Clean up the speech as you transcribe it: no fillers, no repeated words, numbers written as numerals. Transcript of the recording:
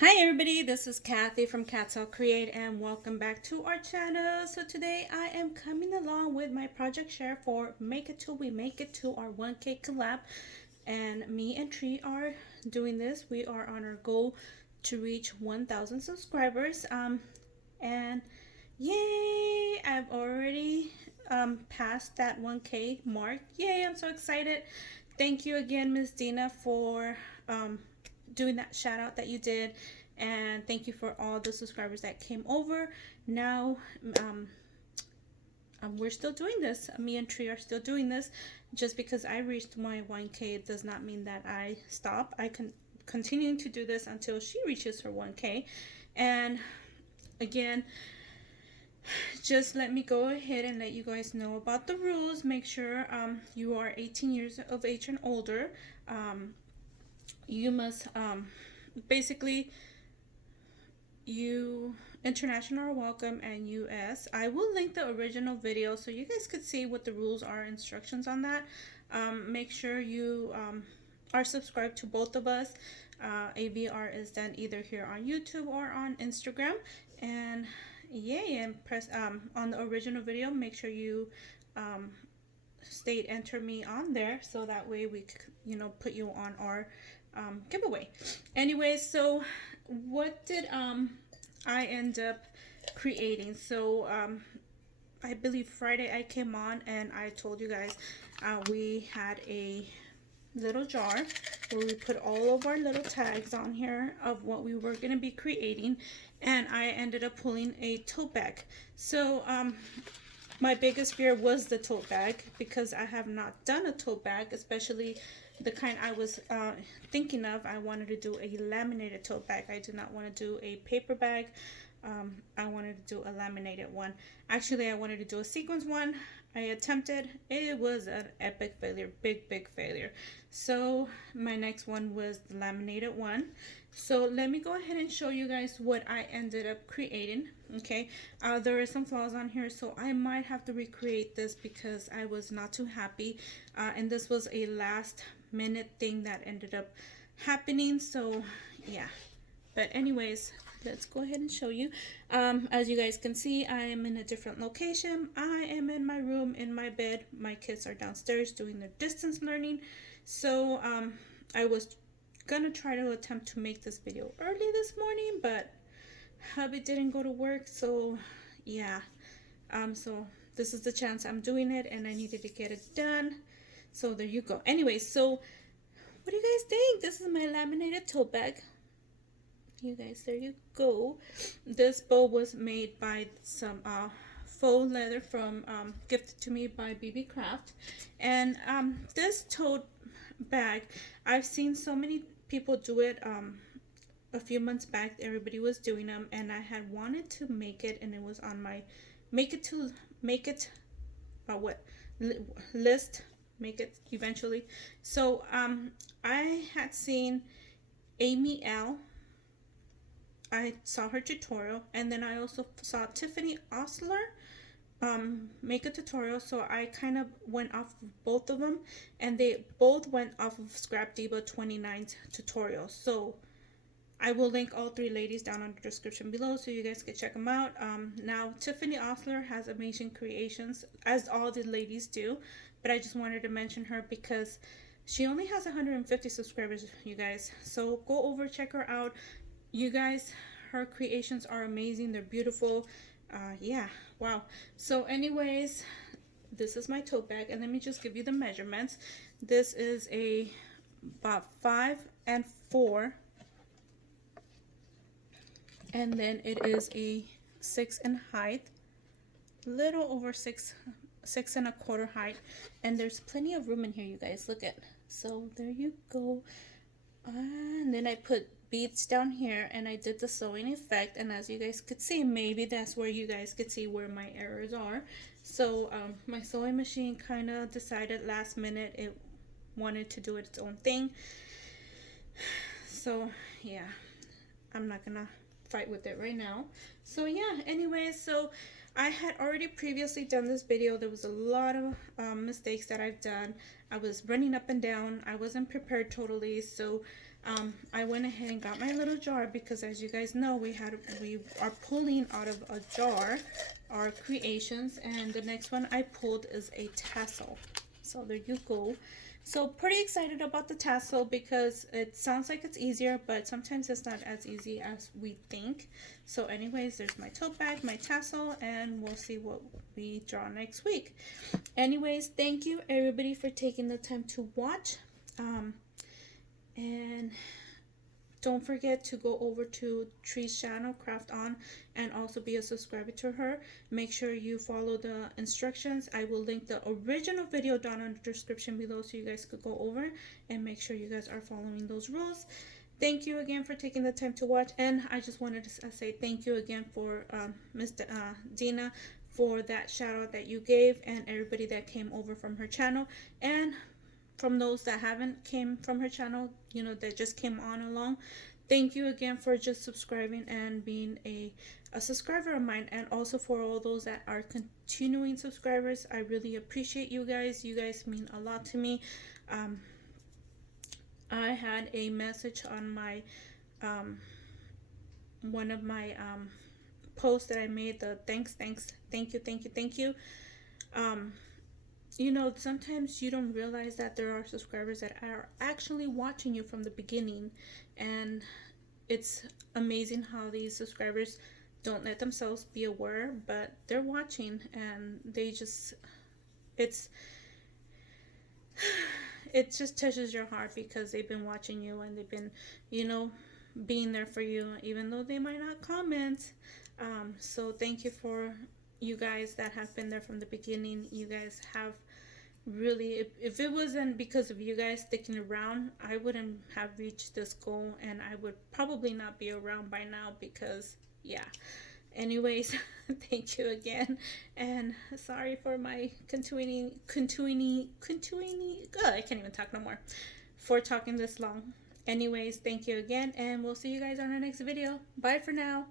Hi everybody, this is Kathy from Katzel Create and welcome back to our channel. So today I am coming along with my project share for Make It Till We Make It to our 1K collab, and me and Tree are doing this. We are on our goal to reach 1,000 subscribers, and yay, I've already passed that 1K mark. Yay, I'm so excited. Thank you again, Miss Dina, for doing that shout out that you did, and thank you for all the subscribers that came over. Now we're still doing this. Me and Tree are still doing this. Just because I reached my 1K does not mean that I stop. I can continue to do this until she reaches her 1K. And again, just let me go ahead and let you guys know about the rules. Make sure you are 18 years of age and older. You must basically, you international are welcome, and US. I will link the original video so you guys could see what the rules are, instructions on that. Make sure you are subscribed to both of us. AVR is done either here on YouTube or on Instagram. And yay, and press on the original video, make sure you state enter me on there, so that way we could, put you on our giveaway. Anyway, so what did I end up creating? So I believe Friday I came on and I told you guys we had a little jar where we put all of our little tags on here of what we were going to be creating, and I ended up pulling a tote bag. So my biggest fear was the tote bag, because I have not done a tote bag, especially the kind I was thinking of. I wanted to do a laminated tote bag. I did not want to do a paper bag. I wanted to do a laminated one. Actually, I wanted to do a sequins one. I attempted. It was an epic failure, big failure. So my next one was the laminated one. So let me go ahead and show you guys what I ended up creating. Okay, there are some flaws on here, so I might have to recreate this because I was not too happy, and this was a last minute thing that ended up happening. So yeah, but anyways, let's go ahead and show you. As you guys can see, I am in a different location. I am in my room, in my bed. My kids are downstairs doing their distance learning. So I was gonna try to attempt to make this video early this morning, but hubby didn't go to work, so yeah. So this is the chance I'm doing it, and I needed to get it done. So there you go. Anyway, so what do you guys think? This is my laminated tote bag. You guys, there you go. This bow was made by some faux leather from gifted to me by BB Craft. And this tote bag, I've seen so many people do it. A few months back, everybody was doing them, and I had wanted to make it, and it was on my list, make it eventually. So I had seen Amy L. I saw her tutorial, and then I also saw Tiffany Osler make a tutorial. So I kind of went off of both of them, and they both went off of Scrap Diva 29's tutorial. So I will link all three ladies down in the description below so you guys can check them out. Now, Tiffany Osler has amazing creations, as all the ladies do, but I just wanted to mention her because she only has 150 subscribers, you guys. So go over, check her out. You guys, her creations are amazing. They're beautiful. Yeah, wow. So anyways, this is my tote bag, and let me just give you the measurements. This is about 5 and 4. And then it is a 6 in height, little over 6.25 height, and there's plenty of room in here, you guys. Look at, so there you go. And then I put beads down here, and I did the sewing effect, and as you guys could see, maybe that's where you guys could see where my errors are. So my sewing machine kind of decided last minute it wanted to do its own thing. So yeah, I'm not gonna fight with it right now. So yeah, anyways, so I had already previously done this video. There was a lot of mistakes that I've done. I was running up and down. I wasn't prepared totally. So I went ahead and got my little jar because, as you guys know, we are pulling out of a jar our creations, and the next one I pulled is a tassel. So there you go. So pretty excited about the tassel because it sounds like it's easier, but sometimes it's not as easy as we think. So anyways, there's my tote bag, my tassel, and we'll see what we draw next week. Anyways, thank you everybody for taking the time to watch. And don't forget to go over to Tree's channel, Craft On, and also be a subscriber to her. Make sure you follow the instructions. I will link the original video down in the description below so you guys could go over and make sure you guys are following those rules. Thank you again for taking the time to watch, and I just wanted to say thank you again for Miss Dina for that shout out that you gave, and everybody that came over from her channel, and from those that haven't came from her channel, you know, that just came on along. Thank you again for just subscribing and being a subscriber of mine, and also for all those that are continuing subscribers. I really appreciate you guys. You guys mean a lot to me. I had a message on my one of my posts that I made, the thank you. You know, sometimes you don't realize that there are subscribers that are actually watching you from the beginning, and it's amazing how these subscribers don't let themselves be aware, but they're watching, and they just, it just touches your heart because they've been watching you, and they've been, you know, being there for you even though they might not comment. So thank you for you guys that have been there from the beginning. You guys have really, if it wasn't because of you guys sticking around, I wouldn't have reached this goal, and I would probably not be around by now because, yeah. Anyways, thank you again, and sorry for my continuing I can't even talk no more, for talking this long. Anyways, thank you again, and we'll see you guys on our next video. Bye for now.